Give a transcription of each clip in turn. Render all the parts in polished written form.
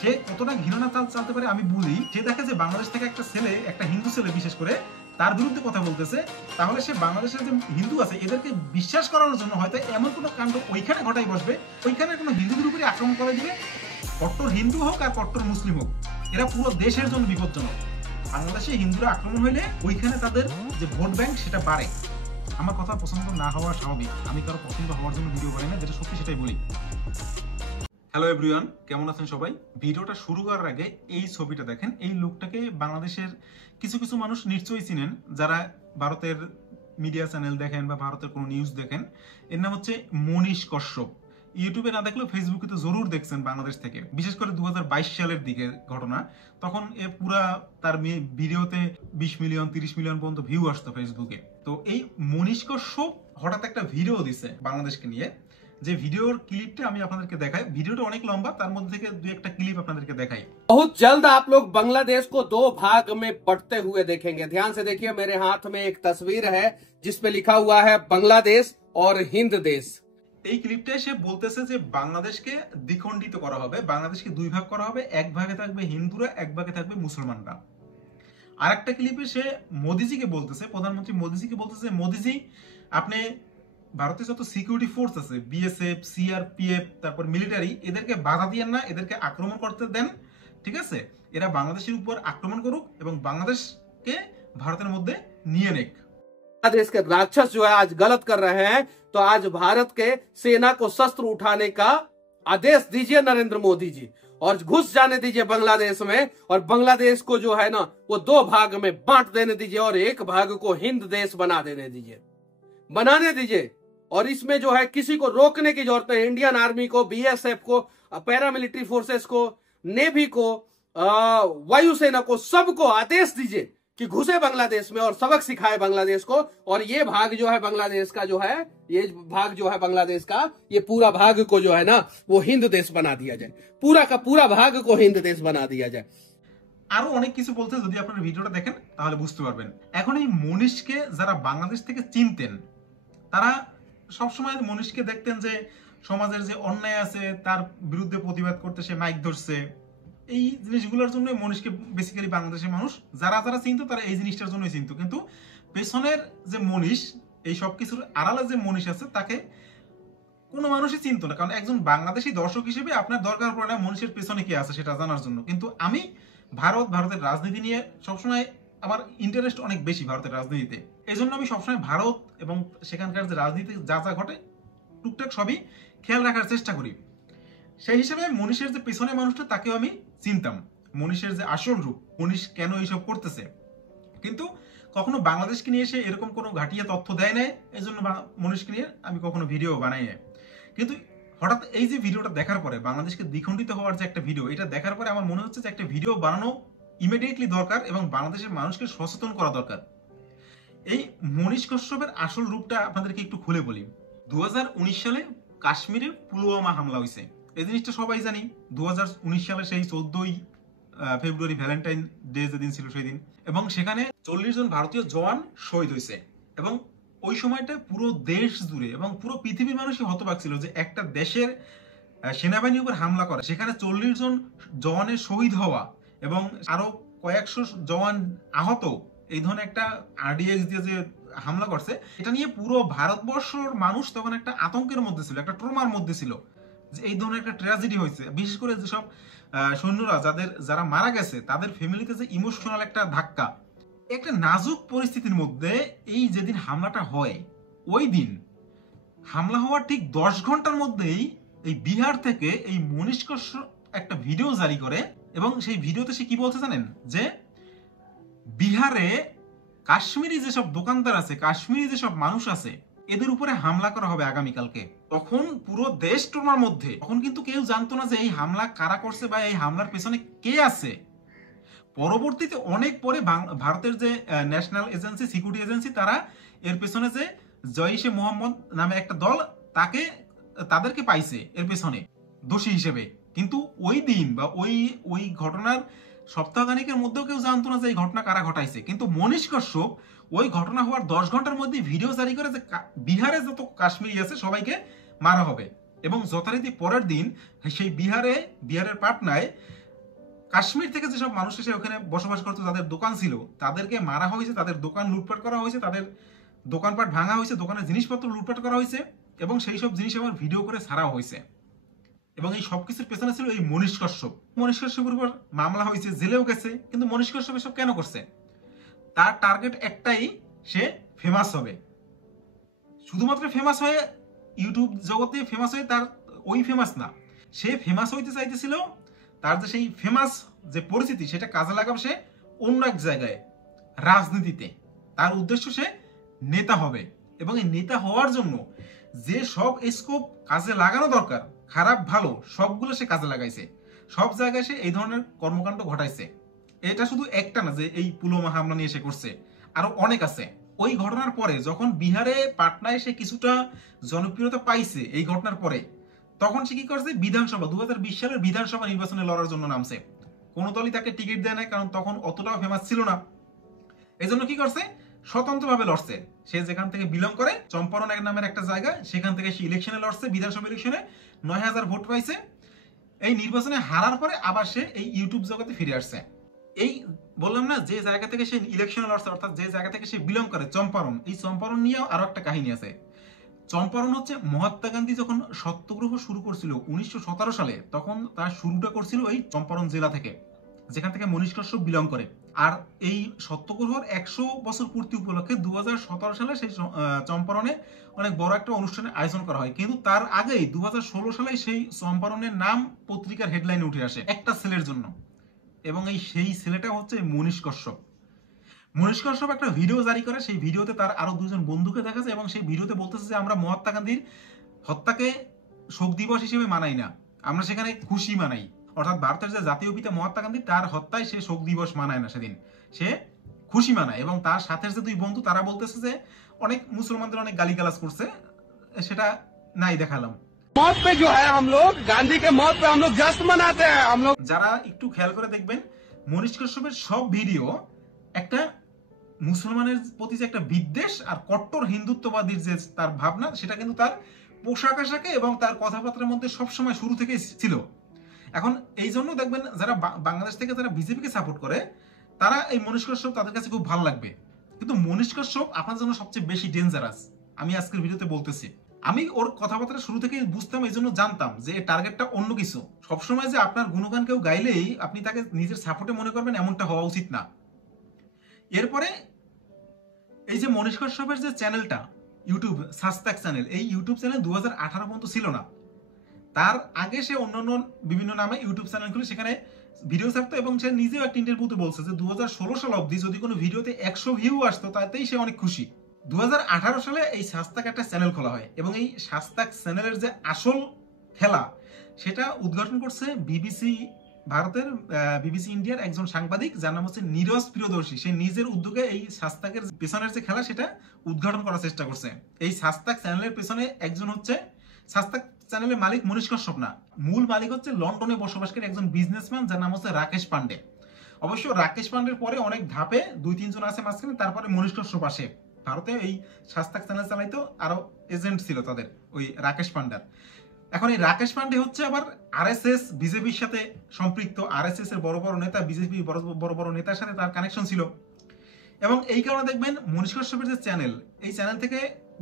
সে কতটা ঘৃণা চালতে পারে আমি বুঝি। সে দেখে যে বাংলাদেশ থেকে একটা ছেলে, একটা হিন্দু ছেলে বিশেষ করে তার বিরুদ্ধে কথা বলতেছে, তাহলে সে বাংলাদেশের যে হিন্দু আছে এদেরকে বিশ্বাস করানোর জন্য হয়তো এমন কোনো কাণ্ড ওইখানে ঘটাই বসবে, ওইখানে কোনো হিন্দুদের উপরে আক্রমণ করে দিবে। কট্টর হিন্দু হোক আর কট্টর মুসলিম হোক, এরা পুরো দেশের জন্য বিপজ্জনক। বাংলাদেশে হিন্দুরা আক্রমণ হইলে ওইখানে তাদের যে ভোট ব্যাংক সেটা বাড়ে। আমার কথা পছন্দ না হওয়া স্বাভাবিক, আমি কারো পছন্দ হওয়ার জন্য ভিডিও বানাই না, যেটা সত্যি সেটাই বলি। হ্যালো এভরিওয়ান, কেমন আছেন সবাই? ভিডিওটা শুরু করার আগে এই ছবিটা দেখেন। এই লোকটাকে বাংলাদেশের কিছু কিছু মানুষ নিশ্চয়ই চিনেন, যারা ভারতের মিডিয়া চ্যানেল দেখেন বা ভারতের কোনো নিউজ দেখেন। এর নাম হচ্ছে মনীষ কশ্যপ। ইউটিউবে না দেখলেও ফেসবুকে তো জরুর দেখছেন বাংলাদেশ থেকে, বিশেষ করে 2022 সালের দিকে ঘটনা। তখন এ পুরা তার ভিডিওতে 20 মিলিয়ন 30 মিলিয়ন পর্যন্ত ভিউ আসতো ফেসবুকে। তো এই মনীষ কশ্যপ হঠাৎ একটা ভিডিও দিছে বাংলাদেশকে নিয়ে, যে ভিডিওর ক্লিপটা আমি আপনাদেরকে দেখাই। ভিডিওটা অনেক লম্বা, তার মধ্যে থেকে দুই একটা ক্লিপ আপনাদেরকে দেখাই। बहुत जल्द आप लोग बांग्लादेश को दो भाग में बंटते हुए देखेंगे। ध्यान से देखिए, मेरे हाथ में एक तस्वीर है जिसपे लिखा हुआ है बांग्लादेश और हिंद देश। এই ক্লিপটা সে বলতেছে যে বাংলাদেশকে দ্বিখণ্ডিত করা হবে, বাংলাদেশকে দুই ভাগ করা হবে, এক ভাগে থাকবে হিন্দুরা, এক ভাগে থাকবে মুসলমানরা। আর একটা ক্লিপে সে মোদিজিকে বলতেছে, প্রধানমন্ত্রী মোদিজিকে বলতেছে, মোদিজি আপনি ভারতের যত সিকিউরিটি ফোর্স আছে, বিএসএফ, সিআরপিএফ, তারপর মিলিটারি, এদেরকে বাধা দিয়েন না, এদেরকে আক্রমণ করতে দেন, ঠিক আছে? এরা বাংলাদেশের উপর আক্রমণ করুক এবং বাংলাদেশকে ভারতের মধ্যে নিয়ে নেক। बांग्लादेश के राक्षस जो है आज गलत कर रहे हैं, तो आज भारत के सेना को शस्त्र उठाने का आदेश दीजिए नरेंद्र मोदी जी, और घुस जाने दीजिए बांग्लादेश में, और बांग्लादेश को जो है ना वो दो भाग में बांट देने दीजिए, और एक भाग को हिंद देश बनाने दीजिए। और इसमें जो है किसी को रोकने की जरूरत है। इंडियन आर्मी को, बीएसएफ को, पैरामिलिट्री फोर्सेस को, नेवी को, वायुसेना को, सबको आदेश दीजिए कि घुसे बांग्लादेश में और सबक सिखाए बांग्लादेश को। और ये भाग जो है बांग्लादेश का जो है, ये भाग जो है बांग्लादेश का, ये पूरा भाग को जो है ना वो हिंद देश बना दिया जाए, पूरा का पूरा भाग को हिंद देश बना दिया जाए। আরো অনেক কিছু বলতে, যদি আপনারা ভিডিওটা দেখেন তাহলে বুঝতে পারবেন। এখন এই মনীষকে যারা বাংলাদেশ থেকে চিনতেন, তারা সবসময় মনীষকে দেখতেন যে সমাজের যে অন্যায় আছে তার বিরুদ্ধে প্রতিবাদ করতে সে মাইক ধরছে। এই জিনিসগুলোর জন্য মনীষকে বেসিক্যালি বাংলাদেশের মানুষ যারা যারা চিনতো তারা এই জিনিসটার জন্যই চিনতো। কিন্তু পেছনের যে মনীষ, এই সব কিছুর আড়ালে যে মনীষ আছে, তাকে কোনো মানুষই চিনতো না। কারণ একজন বাংলাদেশি দর্শক হিসেবে আপনার দরকার পড়ে না মনীষের পেছনে কি আছে সেটা জানার জন্য। কিন্তু আমি ভারতের রাজনীতি নিয়ে সবসময় আমার ইন্টারেস্ট অনেক বেশি, ভারতের রাজনীতিতে। এই জন্য আমি সবসময় ভারত এবং সেখানকার যে রাজনীতি যা যা ঘটে টুকটাক সবই খেয়াল রাখার চেষ্টা করি। সেই হিসেবে মনীষের যে পেছনে মানুষটা তাকেও আমি চিনতাম, মনীষের যে আসল রূপ, মনীষ কেন এইসব করতেছে। কিন্তু কখনো বাংলাদেশকে নিয়ে এসে এরকম কোনো ঘাটিয়া তথ্য দেয় নাই, এই জন্য মনীষকে নিয়ে আমি কখনো ভিডিও বানাই নাই। কিন্তু হঠাৎ এই যে ভিডিওটা দেখার পরে, বাংলাদেশকে দ্বিখণ্ডিত হওয়ার যে একটা ভিডিও, এটা দেখার পরে আমার মনে হচ্ছে যে একটা ভিডিও বানানো ইমিডিয়েটলি দরকার এবং বাংলাদেশের মানুষকে সচেতন করা দরকার। এই মনীষ কশ্যপের আসল রূপটা আপনাদেরকে একটু খুলে বলি। 2019 সালে কাশ্মীরের পুলওয়ামা হামলা হয়েছে, এই জিনিসটা সবাই জানি। 2019 সালে সেই 14ই ফেব্রুয়ারি ভ্যালেন্টাইন ডে যেদিন ছিল সেই দিন, এবং সেখানে 40 জন ভারতীয় জওয়ান শহীদ হয়েছে। এবং ওই সময়টা পুরো দেশ জুড়ে এবং পুরো পৃথিবীর মানুষই হতবাক ছিল যে একটা দেশের সেনাবাহিনীর উপর হামলা করে, সেখানে 40 জন জওয়ানের শহীদ হওয়া এবং আরো কয়েকশো জওয়ান আহত, এই ধরনের একটা আরডিএক্স দিয়ে যে হামলা করছে, এটা নিয়ে পুরো ভারতবর্ষের মানুষ তখন একটা আতঙ্কের মধ্যে ছিল, একটা ট্রমার মধ্যে ছিল যে এই ধরনের একটা ট্র্যাজেডি হয়েছে। বিশেষ করে যেসব সৈন্যরা যারা মারা গেছে তাদের ফ্যামিলিতে যে ইমোশনাল একটা ধাক্কা, একটা নাজুক পরিস্থিতির মধ্যে এই যেদিন হামলাটা হয়, ওই দিন হামলা হওয়ার ঠিক 10 ঘন্টার মধ্যেই এই বিহার থেকে এই মনীষ কশ্যপ একটা ভিডিও জারি করে। এবং সেই ভিডিওতে সে কি বলতে জানেন, যে বিহারে কাশ্মীরি যেসব দোকানদার আছে, কাশ্মীরি যেসব মানুষ আছে, এদের উপরে হামলা করা হবে আগামীকালকে। তখন পুরো দেশ ট্রমার মধ্যে, তখন কিন্তু কেউ জানতো না যে এই হামলা কারা করছে বা এই হামলার পেছনে কে আছে। পরবর্তীতে অনেক পরে ভারতের যে ন্যাশনাল এজেন্সি, সিকিউরিটি এজেন্সি, তারা এর পেছনে যে জৈশে মোহাম্মদ নামে একটা দল, তাদেরকে পাইছে এর পেছনে দোষী হিসেবে। কিন্তু ওই দিন বা ওই ঘটনার সপ্তাহখানিকের মধ্যেও কেউ জানতো না যে এই ঘটনা কারা ঘটাইছে। কিন্তু মনীষ কশ্যপ ওই ঘটনা হওয়ার 10 ঘন্টার মধ্যে ভিডিও জারি করে যে বিহারে যত কাশ্মীরি আছে সবাইকে মারা হবে। এবং যথারীতি পরের দিন সেই বিহারের পাটনায় কাশ্মীর থেকে যেসব মানুষ এসে ওখানে বসবাস করতো, যাদের দোকান ছিল, তাদেরকে মারা হয়েছে, তাদের দোকান লুটপাট করা হয়েছে, তাদের দোকানপাট ভাঙা হয়েছে, দোকানের জিনিসপত্র লুটপাট করা হয়েছে, এবং সেই সব জিনিস আবার ভিডিও করে ছাড়া হয়েছে। এবং এই সবকিছুর পেছনে ছিল এই মনীষ কশ্যপ। মনীষ কশ্যপের উপর মামলা হয়েছে, জেলেও গেছে। কিন্তু মনীষ কশ্যপ এসব কেন করছে? তার টার্গেট একটাই, সে ফেমাস হবে। শুধুমাত্র ফেমাস হয়ে, ইউটিউব জগতে ফেমাস হয়ে তার ওই ফেমাস না, সে ফেমাস হইতে চাইতেছিল তার যে সেই ফেমাস যে পরিস্থিতি সেটা কাজে লাগাবে সে অন্য এক জায়গায়, রাজনীতিতে। তার উদ্দেশ্য সে নেতা হবে, এবং এই নেতা হওয়ার জন্য যে সব স্কোপ কাজে লাগানো দরকার, খারাপ ভালো সবগুলো সে কাজে লাগাইছে। সব জায়গায় সে এই ধরনের কর্মকাণ্ড ঘটাইছে। এটা শুধু একটা না যে এই পুলওয়ামা হামলা নিয়ে সে করছে, আরো অনেক আছে। ওই ঘটনার পরে যখন বিহারে পাটনায় সে কিছুটা জনপ্রিয়তা পাইছে, এই ঘটনার পরে তখন সে কি করছে, বিধানসভা 2020 সালের বিধানসভা নির্বাচনে লড়ার জন্য নামছে। কোনো দলই তাকে টিকিট দেয় না, কারণ তখন অতটাও ফেমাস ছিল না। এই জন্য কি করছে, স্বতন্ত্রভাবে লড়ছে। সে যেখান থেকে বিলং করে, চম্পারণ এক নামের একটা জায়গা, সেখান থেকে সে ইলেকশনে লড়ছে। বিধানসভা ইলেকশনে 9000 ভোট পাইছে। এই নির্বাচনে হারার পরে আবার সে এই ইউটিউব জগতে ফিরে আসছে। এই বললাম না, যে জায়গা থেকে সে ইলেকশনে লড়ছে, অর্থাৎ যে জায়গা থেকে সে বিলং করে, চম্পারণ, এই চম্পারণ নিয়েও আরো একটা কাহিনী আছে। চম্পারণ হচ্ছে মহাত্মা গান্ধী যখন সত্যগ্রহ শুরু করছিল 1917 সালে, তখন তার শুরুটা করছিল এই চম্পারণ জেলা থেকে, যেখান থেকে মনীষ কশ্যপ বিলং করে। আর এই সত্যগ্রহর 100 বছর পূর্তি উপলক্ষে 2017 সালে সেই চম্পারণে অনেক বড় একটা অনুষ্ঠানের আয়োজন করা হয়। কিন্তু তার আগেই 2016 সালে সেই চম্পারণের নাম পত্রিকার হেডলাইনে উঠে আসে একটা ছেলের জন্য, এবং সেই ছেলেটা হচ্ছে মনীষ কশ্যপ। মনীষ কশ্যপ একটা ভিডিও জারি করে, সেই ভিডিওতে তার আরো দুজন বন্ধুকে দেখা যায়, এবং সেই ভিডিওতে বলতেছে যে আমরা মহাত্মা গান্ধীর হত্যাকে শোক দিবস হিসেবে মানাই না, আমরা সেখানে খুশি মানাই। অর্থাৎ ভারতের যে জাতীয় পিতা মহাত্মা গান্ধী, তার হত্যায় সে শোক দিবস মানায় না, সেদিন সে খুশি মানায়। এবং তার সাথে যে দুই বন্ধু, তারা বলতেছে যে অনেক মুসলমানদের অনেক গালিগালাজ করছে, সেটা নাই দেখালাম। मौत पे जो है हम लोग गांधी के मौत पे हम लोग जश्न मनाते हैं हम लोग। যারা একটু খেয়াল করে দেখবেন, মনীষ কশ্যপের সব ভিডিও একটা মুসলমানের প্রতি যে একটা বিদ্বেষ আর কট্টর হিন্দুত্ববাদীর যে তার ভাবনা, সেটা কিন্তু তার পোশাক আশাকে এবং তার কথাবার্তার মধ্যে সবসময় শুরু থেকে ছিল। এখন এই জন্য দেখবেন, যারা বাংলাদেশ থেকে যারা বিজেপিকে সাপোর্ট করে, তারা এই মনীষ কশ্যপ তাদের কাছে খুব ভালো লাগবে। কিন্তু মনীষ কশ্যপ আপনার জন্য সবচেয়ে বেশি ডেঞ্জারাস। আমি আজকের ভিডিওতে বলতেছি, আমি ওর কথাবার্তা শুরু থেকে বুঝতাম, এই জন্য জানতাম যে এর টার্গেটটা অন্য কিছু। সবসময় যে আপনার গুণগান কেউ গাইলেই আপনি তাকে নিজের সাপোর্টে মনে করবেন, এমনটা হওয়া উচিত না। এরপরে এই যে মনীষ কশ্যপের যে চ্যানেলটা, ইউটিউব সাস্তাক চ্যানেল, এই ইউটিউব চ্যানেল 2018 পর্যন্ত ছিল না। তার আগে সে অন্যান্য বিভিন্ন নামে ইউটিউব চ্যানেল খুলে সেখানে ভিডিও ছাড়তো, এবং সে নিজেও একটা ইন্টারভিউতে বলছে যে 2016 সাল অবধি যদি কোনো ভিডিওতে 100 ভিউ আসতো, তাতেই সে অনেক খুশি। 2018 সালে এই সাস্তাক একটা চ্যানেল খোলা হয়, এবং এই সাস্তাক চ্যানেলের যে আসল খেলা, সেটা উদ্ঘাটন করছে বিবিসি ভারতের, বিবিসি ইন্ডিয়ার একজন সাংবাদিক, যার নাম হচ্ছে নীরজ প্রিয়দর্শী। সে নিজের উদ্যোগে এই সাস্তাকের পেছনের যে খেলা, সেটা উদ্ঘাটন করার চেষ্টা করছে। এই সাস্তাক চ্যানেলের পেছনে একজন হচ্ছে, সাস্তাক চ্যানেলের মালিক মনীষ কশ্যপ না, মূল মালিক হচ্ছে লন্ডনে বসবাসকারী একজন বিজনেসম্যান, যার নাম হচ্ছে রাকেশ পান্ডে। অবশ্য রাকেশ পান্ডের পরে অনেক ধাপে 2-3 জন আছে মাঝখানে, তারপরে মনীষ কশ্যপ আসে। ভারতে এই সাস্তাক চ্যানেল চালাইতো আরো এজেন্ট ছিল তাদের, ওই রাকেশ পান্ডার। এখন এই রাকেশ পান্ডে হচ্ছে আবার আরএসএস বিজেপির সাথে সম্পৃক্ত, আরএসএস এর বড় বড় নেতা, বিজেপি বড় বড় নেতার সাথে তার কানেকশন ছিল। এবং এই কারণে দেখবেন মনীষ কশ্যপের যে চ্যানেল, এই চ্যানেল থেকে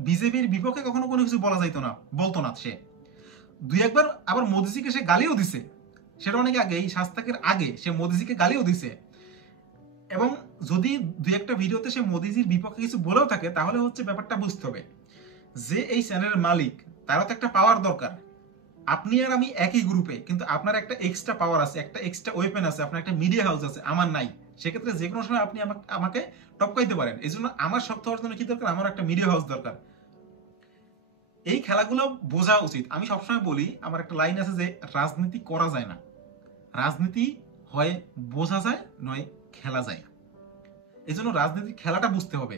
বিজেপির বিপক্ষে কখনো কোনো কিছু বলা যাইতো না, বলতো না। সে 2-1 আবার মোদিজিকে সে গালিও দিছে, সেটা অনেক আগে, এই সাস্তাকের আগে সে মোদিজিকে গালিও দিছে। এবং যদি 2-1টা ভিডিওতে সে মোদিজির বিপক্ষে কিছু বলেও থাকে, তাহলে হচ্ছে ব্যাপারটা বুঝতে হবে যে এই চ্যানেলের মালিক, তারও তো একটা পাওয়ার দরকার। আপনি আর আমি একই গ্রুপে, কিন্তু আপনার একটা এক্সট্রা পাওয়ার আছে, একটা এক্সট্রা ওয়েপেন আছে, আপনার একটা মিডিয়া হাউস আছে, আমার নাই। সেক্ষেত্রে যে কোনো সময় আপনি আমাকে টপকাইতে পারেন। এই জন্য আমার শক্ত হওয়ার জন্য কি দরকার, আমার একটা মিডিয়া হাউস দরকার। এই খেলাগুলো বোঝা উচিত। আমি সবসময় বলি, আমার একটা লাইন আছে যে রাজনীতি করা যায় না, রাজনীতি হয় বোঝা যায়, নয় খেলা যায়। এই জন্য রাজনীতির খেলাটা বুঝতে হবে।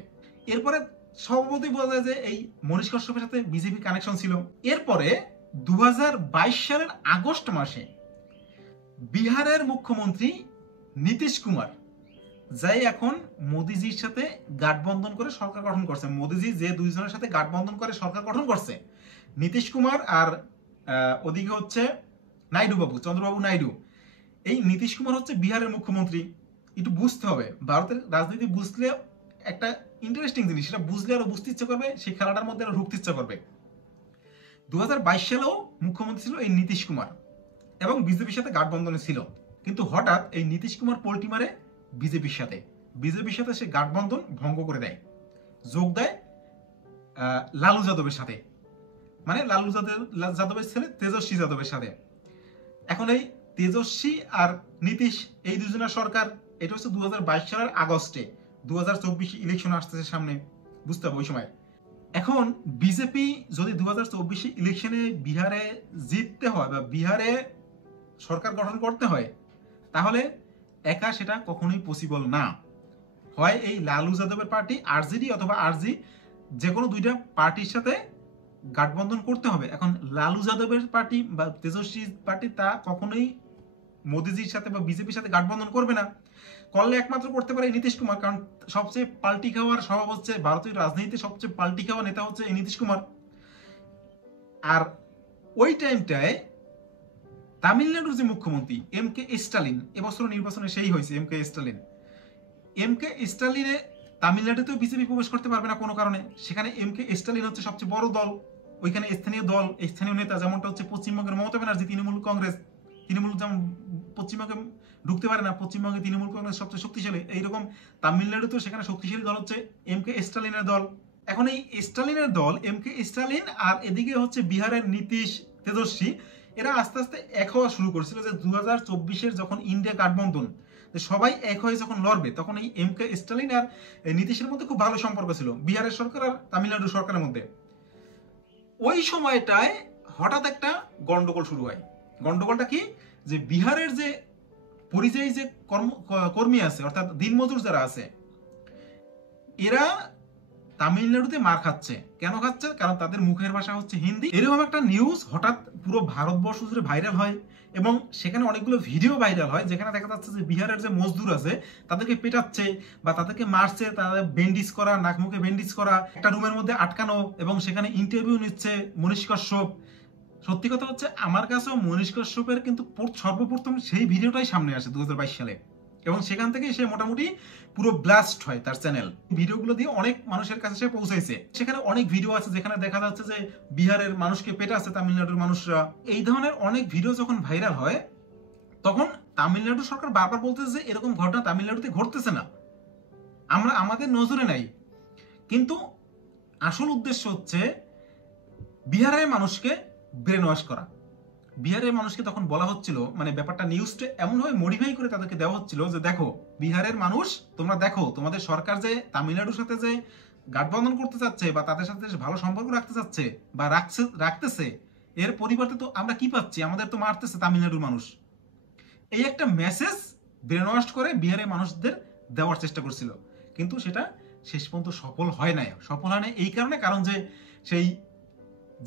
এরপরে স্বভাবতই বোঝা যায় যে এই মনীষ কশ্যপের সাথে বিজেপি কানেকশন ছিল। এরপরে 2022 সালের আগস্ট মাসে বিহারের মুখ্যমন্ত্রী নীতিশ কুমার, যাই এখন মোদিজির সাথে গাঠবন্ধন করে সরকার গঠন করছে, মোদিজি যে দুইজনের সাথে গাঠবন্ধন করে সরকার গঠন করছে, নীতিশ কুমার আর ওদিকে হচ্ছে নাইডু বাবু, চন্দ্রবাবু নাইডু, এই নীতিশ কুমার হচ্ছে বিহারের মুখ্যমন্ত্রী। একটু বুঝতে হবে, ভারতের রাজনীতি বুঝলে একটা ইন্টারেস্টিং জিনিস, সেটা বুঝলে আরো বুঝতে ইচ্ছা করবে, সেই খেলাটার মধ্যে আরো ঢুকতে ইচ্ছা করবে। 2022 সালেও মুখ্যমন্ত্রী ছিল এই নীতিশ কুমার এবং বিজেপির সাথে গাঠবন্ধনে ছিল, কিন্তু হঠাৎ এই নীতিশ কুমার পোল্টি মারে বিজেপির সাথে সে গাঠবন্ধন ভঙ্গ করে দেয়, যোগ দেয় লালু যাদবের সাথে, মানে লালু যাদবের ছেলে তেজস্বী যাদবের সাথে। এখন এই তেজস্বী আর নীতিশ এই দুজনের সরকার, এটা হচ্ছে 2022 সালের আগস্টে, 2024 ইলেকশন আসতেছে সামনে, বুঝতে হবে ওই সময়। এখন বিজেপি যদি 2024 ইলেকশনে বিহারে জিততে হয় বা বিহারে সরকার গঠন করতে হয়, তাহলে একা সেটা কখনোই পসিবল না। হয় এই লালু যাদবের পার্টি আরজেডি অথবা আরজি, যে কোনো দুইটা পার্টির সাথে গাঠবন্ধন করতে হবে। এখন লালু যাদবের পার্টি বা তেজস্বী পার্টি তা কখনোই মোদিজির সাথে বা বিজেপির সাথে গাঠবন্ধন করবে না। করলে একমাত্র করতে পারে নীতিশ কুমার, কারণ সবচেয়ে পাল্টি খাওয়ার স্বভাব হচ্ছে, ভারতীয় রাজনীতিতে সবচেয়ে পাল্টি খাওয়া নেতা হচ্ছে এই নীতিশ কুমার। আর ওই টাইমটায় তামিলনাড়ুর যে মুখ্যমন্ত্রী MK স্টালিন, এবছর নির্বাচনে সেই হয়েছে MK স্টালিনে তামিলনাড়ুতেও বিজেপি প্রবেশ করতে পারবে না কোনো কারণে। সেখানে MK স্টালিন হচ্ছে সবচেয়ে বড় দল, ওইখানে স্থানীয় দল, স্থানীয় নেতা, যেমনটা হচ্ছে পশ্চিমবঙ্গের মমতা ব্যানার্জি, তৃণমূল কংগ্রেস, তৃণমূল যেমন পশ্চিমবঙ্গে ঢুকতে পারে না, পশ্চিমবঙ্গে তৃণমূল কংগ্রেস সবচেয়ে শক্তিশালী, এইরকম তামিলনাড়ুতেও সেখানে শক্তিশালী দল হচ্ছে MK স্টালিনের দল। এখন এই স্টালিনের দল MK স্টালিন আর এদিকে হচ্ছে বিহারের নীতিশ তেজস্বী, এরা আস্তে আস্তে এক হওয়া শুরু করছিল যে 2024 যখন ইন্ডিয়া গাঠবন্ধন, সবাই এক হয়ে যখন লড়বে, তখন এই MK স্টালিন আর নীতিশের মধ্যে খুব ভালো সম্পর্ক ছিল, বিহারের সরকার আর তামিলনাড়ু সরকারের মধ্যে। ওই সময়টায় হঠাৎ একটা গন্ডগোল শুরু হয়। গন্ডগোলটা কি, যে বিহারের যে পরিযায়ী যে কর্মী আছে, অর্থাৎ দিনমজুর যারা আছে, এরা তামিলনাড়ুতে মার খাচ্ছে। কেন খাচ্ছে? কারণ তাদের মুখের ভাষা হচ্ছে হিন্দি। এরকম একটা নিউজ হঠাৎ পুরো ভারতবর্ষ জুড়ে ভাইরাল হয় এবং সেখানে অনেকগুলো ভিডিও ভাইরাল হয়, যেখানে দেখা যাচ্ছে যে বিহারের যে মজদুর আছে তাদেরকে পেটাচ্ছে বা তাদেরকে মারছে, তাদের ব্যান্ডিজ করা, নাক মুখে ব্যান্ডিজ করা, একটা রুমের মধ্যে আটকানো এবং সেখানে ইন্টারভিউ নিচ্ছে মনীশ কশ্যপ। সত্যি কথা হচ্ছে আমার কাছেও মনীশ কশ্যপের কিন্তু সর্বপ্রথম সেই ভিডিওটাই সামনে আসে 2022 সালে, এবং সেখান থেকে সে মোটামুটি পুরো ব্লাস্ট হয় তার চ্যানেল। ভিডিওগুলো দিয়ে অনেক মানুষের কাছে সে পৌঁছাইছে। সেখানে অনেক ভিডিও আছে যেখানে দেখা যাচ্ছে যে বিহারের মানুষকে পেটাচ্ছে তামিলনাড়ুর মানুষরা। এই ধরনের অনেক ভিডিও যখন ভাইরাল হয়, তখন তামিলনাড়ু সরকার বারবার বলতেছে যে এরকম ঘটনা তামিলনাড়ুতে ঘটতেছে না, আমরা আমাদের নজরে নাই। কিন্তু আসল উদ্দেশ্য হচ্ছে বিহারের মানুষকে ব্রেন ওয়াশ করা। বিহারের মানুষকে তখন বলা হচ্ছিল, মানে ব্যাপারটা নিউজটা এমনভাবে মডিফাই করে তাদেরকে দেওয়া হচ্ছিল যে দেখো বিহারের মানুষ, তোমরা দেখো তোমাদের সরকার যে তামিলনাড়ুর সাথে যে গাঠবন্ধন করতে চাচ্ছে বা তাদের সাথে ভালো সম্পর্ক রাখতে চাচ্ছে বা রাখতেছে, এর পরিবর্তে তো আমরা কি পাচ্ছি, আমাদের তো মারতেছে তামিলনাড়ুর মানুষ। এই একটা মেসেজ ব্রেন ওয়াশ করে বিহারের মানুষদের দেওয়ার চেষ্টা করছিল, কিন্তু সেটা শেষ পর্যন্ত সফল হয় নাই। এই কারণে, কারণ যে সেই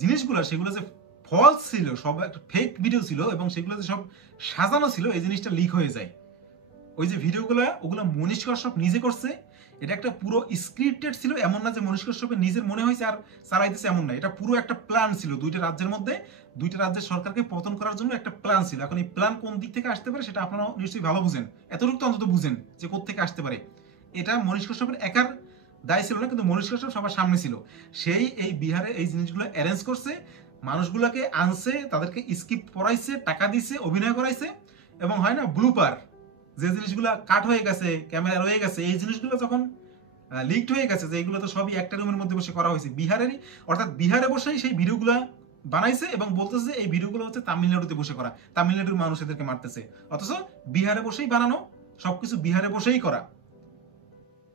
জিনিসগুলো, সেগুলো যে ফলস ছিল, সব একটা ফেক ভিডিও ছিল এবং সেগুলো যে সব সাজানো ছিল, এই জিনিসটা লিক হয়ে যায়। ওই যে ভিডিওগুলো, ওগুলো মনীশ কশ্যপ নিজে করছে, এটা একটা পুরো স্ক্রিপ্টেড ছিল। এমন না যে মনীশ কশ্যপের নিজের মনে হয়েছে আর চালাইতেছে, এমন না। এটা পুরো একটা প্ল্যান ছিল, দুইটা রাজ্যের মধ্যে, দুইটা রাজ্যের সরকারকে পতন করার জন্য একটা প্ল্যান ছিল। এখন এই প্ল্যান কোন দিক থেকে আসতে পারে সেটা আপনারা নিশ্চয়ই ভালো বুঝেন, এতটুকু তো অন্তত বুঝেন যে কোত্থেকে আসতে পারে। এটা মনীশ কশ্যপের একার দায় ছিল না, কিন্তু মনীশ কশ্যপ সবার সামনে ছিল। সেই এই বিহারে এই জিনিসগুলো অ্যারেঞ্জ করছে, মানুষগুলোকে আনছে, তাদেরকে স্ক্রিপ্ট পড়াইছে, টাকা দিছে, অভিনয় করাইছে, এবং হয় না ব্লুপার, যে জিনিসগুলো কাট হয়ে গেছে, ক্যামেরা রয়ে গেছে, এই জিনিসগুলো যখন লিকড হয়ে গেছে, যে এগুলো তো সবই একটা রুমের মধ্যে বসে করা হয়েছে বিহারেরই, অর্থাৎ বিহারে বসেই সেই ভিডিওগুলো বানাইছে এবং বলতেছে যে এই ভিডিওগুলো হচ্ছে তামিলনাড়ুতে বসে করা, তামিলনাড়ুর মানুষ এদেরকে মারতেছে, অথচ বিহারে বসেই বানানো, সবকিছু বিহারে বসেই করা।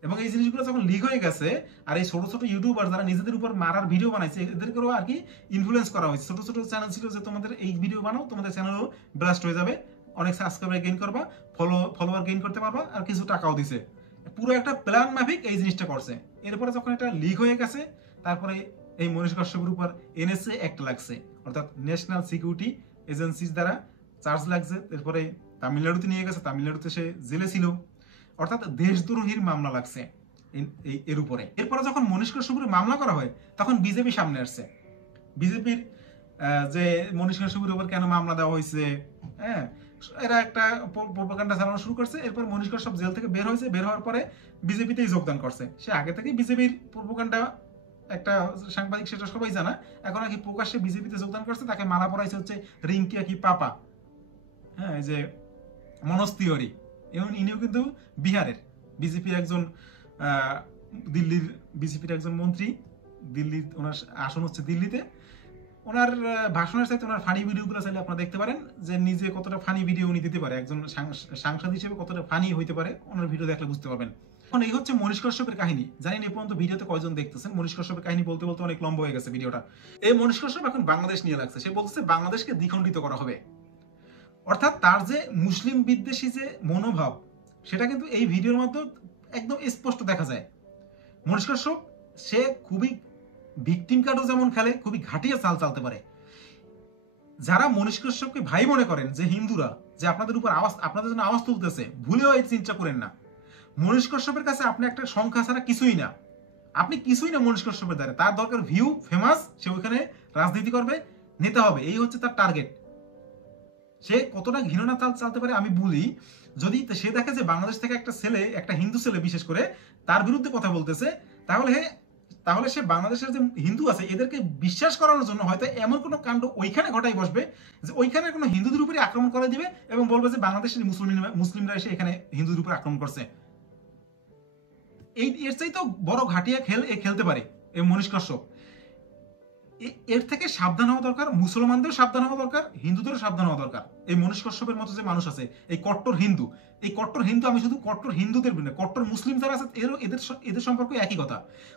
এবং এই জিনিসগুলো যখন লিক হয়ে গেছে, আর এই ছোট ছোট ইউটিউবার যারা নিজেদের উপর মারার ভিডিও বানাইছে, এদেরকেও আর কি ইনফ্লুয়েন্স করা হয়েছে। ছোট ছোট চ্যানেল ছিল যে তোমাদের এই ভিডিও বানাও, তোমাদের চ্যানেলও ব্লাস্ট হয়ে যাবে, অনেক সাবস্ক্রাইবার গেইন করবা, ফলোয়ার গেইন করতে পারবা, আর কিছু টাকাও দিছে। পুরো একটা প্ল্যান মাফিক এই জিনিসটা করছে। এরপরে যখন এটা লিক হয়ে গেছে, তারপরে এই মনীশ কশ্যপের উপর NSA অ্যাক্ট লাগছে, অর্থাৎ ন্যাশনাল সিকিউরিটি এজেন্সির দ্বারা চার্জ লাগছে। এরপরে তামিলনাড়ুতে নিয়ে গেছে, তামিলনাড়ুতে সে জেলে ছিল, অর্থাৎ দেশদ্রোহীর মামলা লাগছে এর উপরে। এরপরে যখন মনীশ কশ্যপের মামলা করা হয়, তখন বিজেপি সামনে আসছে। বিজেপির যে মনীশ কশ্যপের উপর কেন মামলা দেওয়া হয়েছে, হ্যাঁ, এরা একটা প্রোপাগান্ডা চালানো শুরু করছে। এরপর মনীষ কাশ্যপ জেল থেকে বের হয়েছে, বের হওয়ার পরে বিজেপিতেই যোগদান করছে। সে আগে থেকেই বিজেপির প্রোপাগান্ডা একটা সাংবাদিক, সেটা সবাই জানা। এখন আর কি প্রকাশ্যে বিজেপিতে যোগদান করছে, তাকে মালা পরাইছে হচ্ছে রিঙ্কি কি পাপা, হ্যাঁ, এই যে মনোজ তিওয়ারি। এবং ইনিও কিন্তু বিহারের বিজেপির একজন, দিল্লির বিজেপির একজন মন্ত্রী। দিল্লির ওনার আসন হচ্ছে দিল্লিতে। ওনার ভাষণের সাথে ওনার ফানি ভিডিওগুলো চাইলে আপনারা দেখতে পারেন, যে নিজে কতটা ফানি ভিডিও উনি দিতে পারে, একজন সাংসদ হিসেবে কতটা ফানি হইতে পারে, ওনার ভিডিও দেখলে বুঝতে পারবেন। এখন এই হচ্ছে মনীষ কাশ্যপের কাহিনী। জানি না এই পর্যন্ত ভিডিওতে কয়জন দেখতেছেন। মনীষ কাশ্যপের কাহিনী বলতে বলতে অনেক লম্বা হয়ে গেছে ভিডিওটা। এই মনীষ কাশ্যপ এখন বাংলাদেশ নিয়ে লাগছে। সে বলতেছে বাংলাদেশকে দ্বিখণ্ডিত করা হবে, অর্থাৎ তার যে মুসলিম বিদ্বেষী যে মনোভাব, সেটা কিন্তু এই ভিডিওর মধ্যে একদম স্পষ্ট দেখা যায়। মনীষ কাশ্যপ সে খুবই ভিকটিম কার্ডও যেমন খেলে, খুবই ঘাটিয়া চাল চালতে পারে। যারা মনীষ কাশ্যপকে ভাই মনে করেন, যে হিন্দুরা, যে আপনাদের উপর আওয়াজ, আপনাদের জন্য আওয়াজ তুলতেছে, ভুলেও এই চিন্তা করেন না। মনীষ কাশ্যপের কাছে আপনি একটা সংখ্যা ছাড়া কিছুই না, আপনি কিছুই না মনীষ কাশ্যপের দ্বারা। তার দরকার ভিউ, ফেমাস, সে ওইখানে রাজনীতি করবে, নেতা হবে, এই হচ্ছে তার টার্গেট। সে কতটা ঘৃণা চাল চালতে পারে আমি বলি, যদি সে দেখে যে বাংলাদেশ থেকে একটা ছেলে, একটা হিন্দু ছেলে বিশেষ করে, তার বিরুদ্ধে কথা বলতেছে, তাহলে সে বাংলাদেশের যে হিন্দু আছে এদেরকে বিশ্বাস করানোর জন্য হয়তো এমন কোনো কাণ্ড ওইখানে ঘটাই বসবে, যে ওইখানে কোনো হিন্দুদের উপরে আক্রমণ করে দিবে এবং বলবে যে বাংলাদেশের মুসলিমরা এসে এখানে হিন্দুদের উপরে আক্রমণ করছে। এর চাইতেও বড় ঘাটিয়া খেলতে পারে এই মনীষ কাশ্যপ। এর থেকে সাবধান হওয়া দরকার, মুসলমানদেরও সাবধান হওয়া দরকার, হিন্দুদেরও সাবধান হওয়া দরকার। এই মনীষ কাশ্যপের মতো যে মানুষ আছে, এই কট্টর হিন্দু, এই কট্টর হিন্দু, আমি শুধু কট্টর হিন্দুদের বলি না, কট্টর মুসলিম যারা আছে এদের সম্পর্কে একই কথা।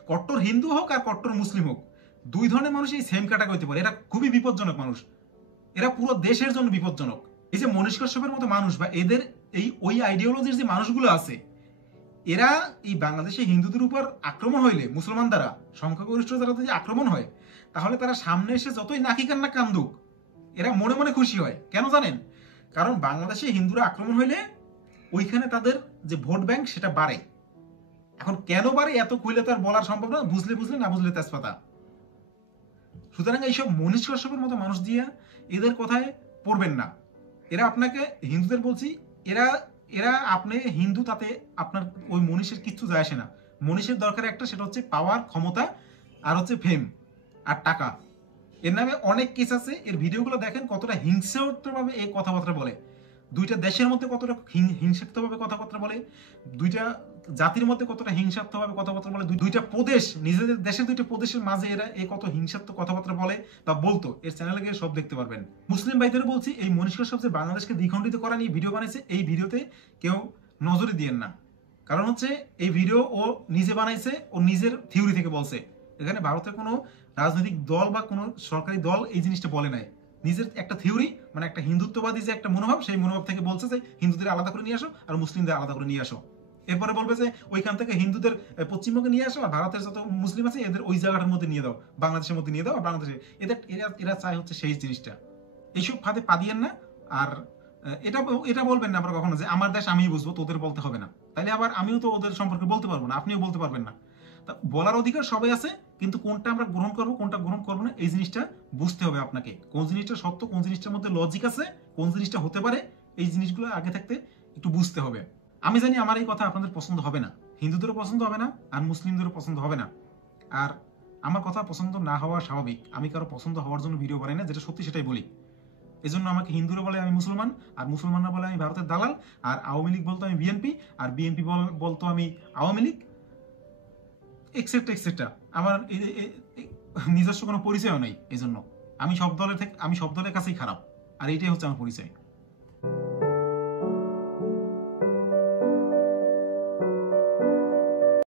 কট্টর হিন্দু হোক আর কট্টর মুসলিম হোক, দুই ধরনের মানুষ এই সেম ক্যাটাগরি হতে পারে। এরা খুবই বিপজ্জনক মানুষ, এরা পুরো দেশের জন্য বিপজ্জনক। এই যে মনীষ কাশ্যপের মতো মানুষ বা এদের ওই আইডিওলজির যে মানুষগুলো আছে, এরা এই বাংলাদেশে হিন্দুদের উপর আক্রমণ হইলে, মুসলমান দ্বারা, সংখ্যাগরিষ্ঠ দ্বারা যদি আক্রমণ হয়, তাহলে তারা সামনে এসে যতই নাকি কান্না কান্দুক, এরা মনে মনে খুশি হয়। কেন জানেন? কারণ বাংলাদেশে হিন্দুরা আক্রমণ হইলে ওইখানে তাদের যে ভোট ব্যাংক সেটা বাড়ে। এখন কেন বাড়ে এত খুলে তার বলার সম্ভব না, বুঝলে বুঝলে, না বুঝলে তেজপাতা। সুতরাং এইসব মনীষ কাশ্যপের মতো মানুষ দিয়ে এদের কথায় পড়বেন না। এরা আপনাকে, হিন্দুদের বলছি, এরা আপনি হিন্দু, তাতে আপনার ওই মনীষের কিচ্ছু যায় আসে না। মনীষের দরকার একটা, সেটা হচ্ছে পাওয়ার, ক্ষমতা, আর হচ্ছে ফেম আর টাকা। এর নামে অনেক কেস আছে। এর ভিডিওগুলো দেখেন কতটা হিংসাত্মকভাবে এই কথাবার্তা বলে, দুইটা দেশের মধ্যে কতটা হিংসাত্মকভাবে কথাবার্তা বলে, দুইটা জাতির মধ্যে কতটা হিংসাত্মকভাবে কথাবার্তা বলে, দুইটা প্রদেশ, নিজেদের দেশের দুইটা প্রদেশের মাঝে এরা এই কত হিংসাত্মক কথাবার্তা বলে বা বলতো, এর চ্যানেলে গিয়ে সব দেখতে পারবেন। মুসলিম ভাইদের বলছি, এই মনীষ কাশ্যপ যে বাংলাদেশকে দ্বিখণ্ডিত করা নিয়ে ভিডিও বানাইছে, এই ভিডিওতে কেউ নজরে দিয়েন না। কারণ হচ্ছে এই ভিডিও ও নিজে বানাইছে, ও নিজের থিওরি থেকে বলছে। এখানে ভারতের কোনো রাজনৈতিক দল বা কোনো সরকারি দল এই জিনিসটা বলে নাই, নিজের একটা থিওরি, মানে একটা হিন্দুত্ববাদী যে একটা মনোভাব, সেই মনোভাব থেকে বলছে যে হিন্দুদের আলাদা করে নিয়ে আসো আর মুসলিমদের আলাদা করে নিয়ে আসো। এরপরে বলবে যে ওইখান থেকে হিন্দুদের পশ্চিমবঙ্গে নিয়ে আসো, আর ভারতের যত মুসলিম আছে এদের ওই জায়গাটার মধ্যে নিয়ে দাও, বাংলাদেশের মধ্যে নিয়ে দাও। আর বাংলাদেশে এরা চায় হচ্ছে সেই জিনিসটা। এইসব ফাঁদে পা দিয়েন না। আর এটা বলবেন না আবার কখনো যে আমার দেশ আমি বুঝবো, তোদের বলতে হবে না। তাইলে আবার আমিও তো ওদের সম্পর্কে বলতে পারবো না, আপনিও বলতে পারবেন না। বলার অধিকার সবাই আছে, কিন্তু কোনটা আমরা গ্রহণ করবো, কোনটা গ্রহণ করবো না, এই জিনিসটা বুঝতে হবে আপনাকে। কোন জিনিসটা সত্য, কোন জিনিসটার মধ্যে লজিক আছে, কোন জিনিসটা হতে পারে, এই জিনিসগুলো আগে থাকতে একটু বুঝতে হবে। আমি জানি আমার এই কথা আপনাদের পছন্দ হবে না, হিন্দুদেরও পছন্দ হবে না, আর মুসলিমদেরও পছন্দ হবে না। আর আমার কথা পছন্দ না হওয়া স্বাভাবিক। আমি কারো পছন্দ হওয়ার জন্য ভিডিও বানাই না, যেটা সত্যি সেটাই বলি। এই জন্য আমাকে হিন্দুরা বলে আমি মুসলমান, আর মুসলমানরা বলে আমি ভারতের দালাল, আর আওয়ামী লীগ বলতো আমি বিএনপি, আর বিএনপি বলতো আমি আওয়ামী লীগ, এক্সেট্রা এক্সেট্রা। আমার নিজস্ব কোনো পরিচয়ও নেই। এই জন্য আমি সব দলের কাছেই খারাপ, আর এইটাই হচ্ছে আমার পরিচয়।